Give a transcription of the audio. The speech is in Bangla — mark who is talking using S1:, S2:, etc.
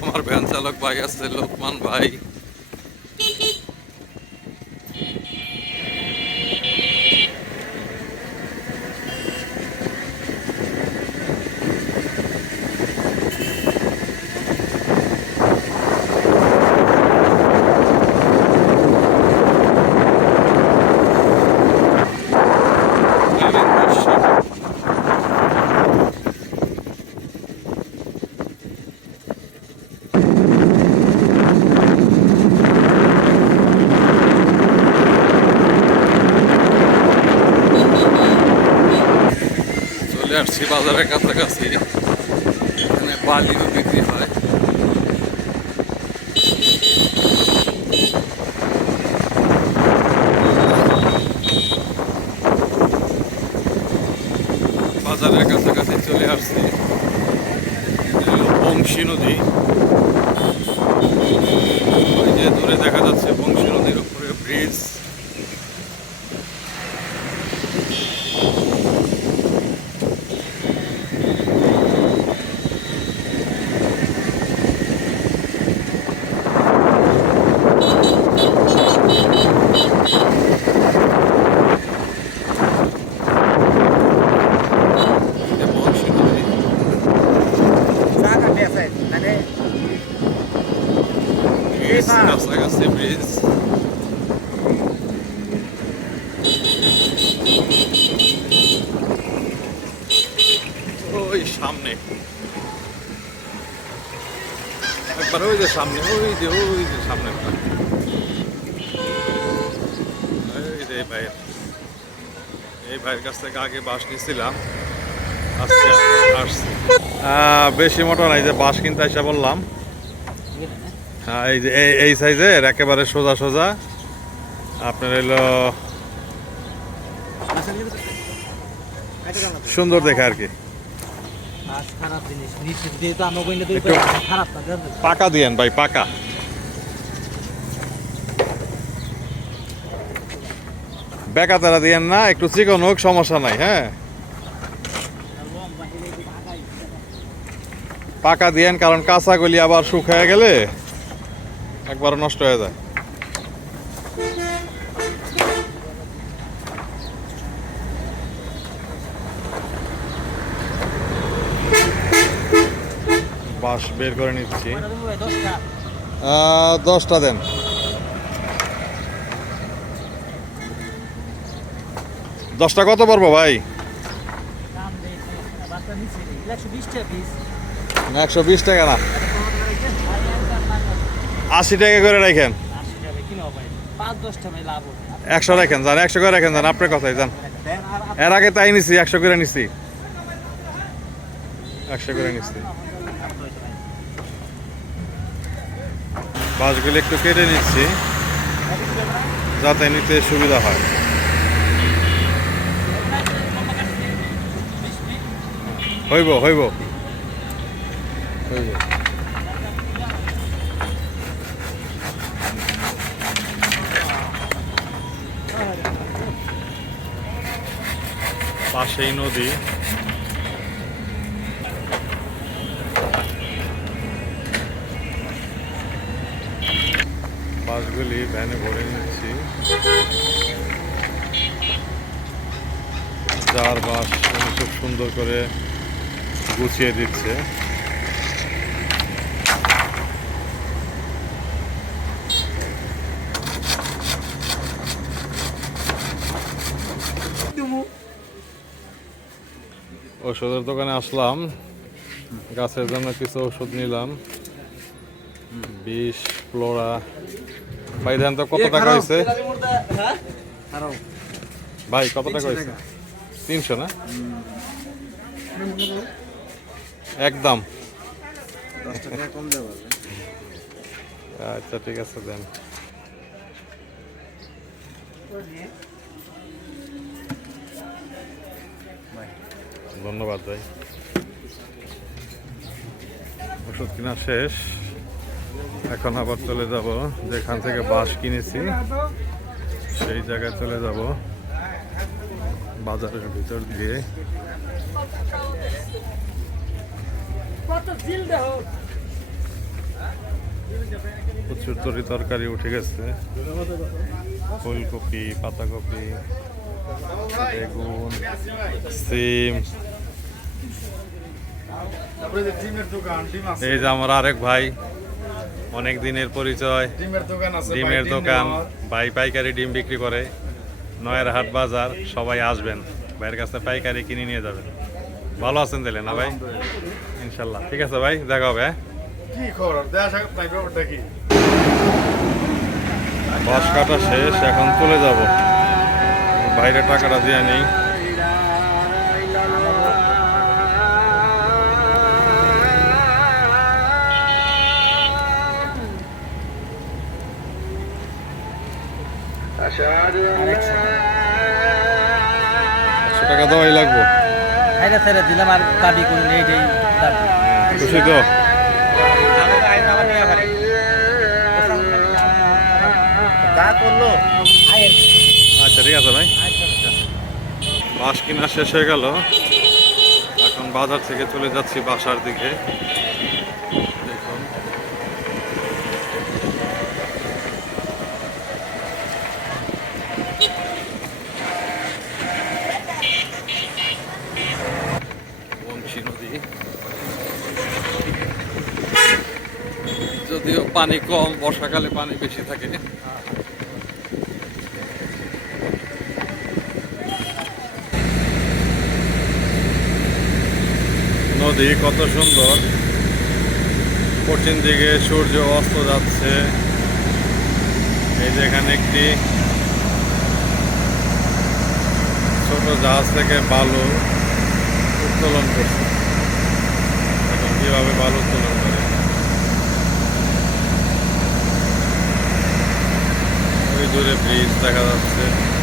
S1: আমার ভ্যান চালক ভাই আছে লোকমান ভাই চলে আসছি বাজারের কাছাকাছি। এখানে বালিও বিক্রি হয়। বাজারের কাছাকাছি চলে আসছি। বংশী নদী ওই যে দূরে দেখা যাচ্ছে বংশী নদীর উপরে ব্রিজ এটা বংশী নদী
S2: Aí, tá vendo?
S1: ব্রিজ কাছাকাছি ব্রিজ ওই সামনে। একবার ওই যে সামনে ওই যে ওই যে সামনে। এই যে এই ভাইয়ের। এই ভাইয়ের কাছ থেকে আগে বাস নিয়েছিলাম আজকে আসছি। বেশি মোটা নাই যে বাস কিনতে এসে বললাম। হ্যাঁ এই যে এই সাইজের একেবারে সোজা সোজা। আপনার হলো সুন্দর দেখে আর কি। পাকা দিয়েন ভাই পাকা। বেকা তারা দিয়েন না একটু চিকন হোক সমস্যা নাই হ্যাঁ। পাকা দিয়েন, কারণ কাঁচা গলি আবার শুকায় গেলে একবার নষ্ট হয়ে যায়। বাঁশ বের করে নিচ্ছি।
S2: দশটা
S1: দেন। দশটা কত পড়ব ভাই?
S2: একশো বিশ টাকা
S1: একশো বিশ টাকা না। আশি টাকা করে রাখেন। একশো রাখেন যান একশো করে রাখেন যান আপনার কথাই যান এর আগে তাই নিছি, একশো করে নিছি। একশো করে নিছি। বাসগুলো একটু কেটে নিচ্ছি, যাতে নিতে সুবিধা হয়। হইব হইব। হইব পাশেই নদী। বাসগুলি ভ্যানে ভরে নিচ্ছি। যার বাস খুব সুন্দর করে গুছিয়ে দিচ্ছে। ওষুধের দোকানে আসলাম। গাছের জন্য কিছু ওষুধ নিলাম। বিষ ফ্লোরা। ভাই দেন তো কত টাকা হয়েছে ভাই কত টাকা হয়েছে তিনশো না? একদম আচ্ছা ঠিক আছে দেন। ধন্যবাদ ভাই। ওষুধ কিনা শেষ। এখন আবার চলে যাব যেখান থেকে বাঁশ কিনেছি সেই জায়গায় চলে যাব বাজারের ভিতর দিয়ে। প্রচুর তরি তরকারি উঠে গেছে। ফুলকপি পাতাকপি বেগুন সিম
S3: তারপরে যে ডিমের দোকান ডিম আছে
S1: এই যে আমার আরেক ভাই অনেক দিনের পরিচয়।
S3: ডিমের দোকান আছে ভাই,
S1: পাইকারি ডিম বিক্রি করে। নয়ের হাট বাজার সবাই আসবেন। ভাইয়ের কাছে পাইকারি কিনে নিয়ে যাবেন। ভালো আছেন তাহলে না ভাই? ইনশাল্লাহ। ঠিক আছে ভাই দেখা হবে হ্যাঁ? বাস কাটা শেষ এখন চলে যাব। বাইরে টাকাটা দিয়ে নেই। একশো টাকা দেওয়াই লাগবো।
S2: হাইরা ছেড়ে দিলাম আর দাবি করি নেই যেই দাবি।
S1: খুশি তো?
S2: করল।
S1: আচ্ছা ঠিক আছে ভাই। বাস কিনা শেষ হয়ে গেল। এখন বাজার থেকে চলে যাচ্ছি বাসার দিকে দেখুন বংশী নদী যদিও পানি কম, বর্ষাকালে পানি বেশি থাকে। নদী কত সুন্দর। পশ্চিম দিকে সূর্য অস্ত যাচ্ছে। এই যে এখানে একটি ছোট জাহাজ থেকে বালু উত্তোলন করছে। এখন কীভাবে বালু উত্তোলন করে? দূরে ব্রিজ দেখা যাচ্ছে।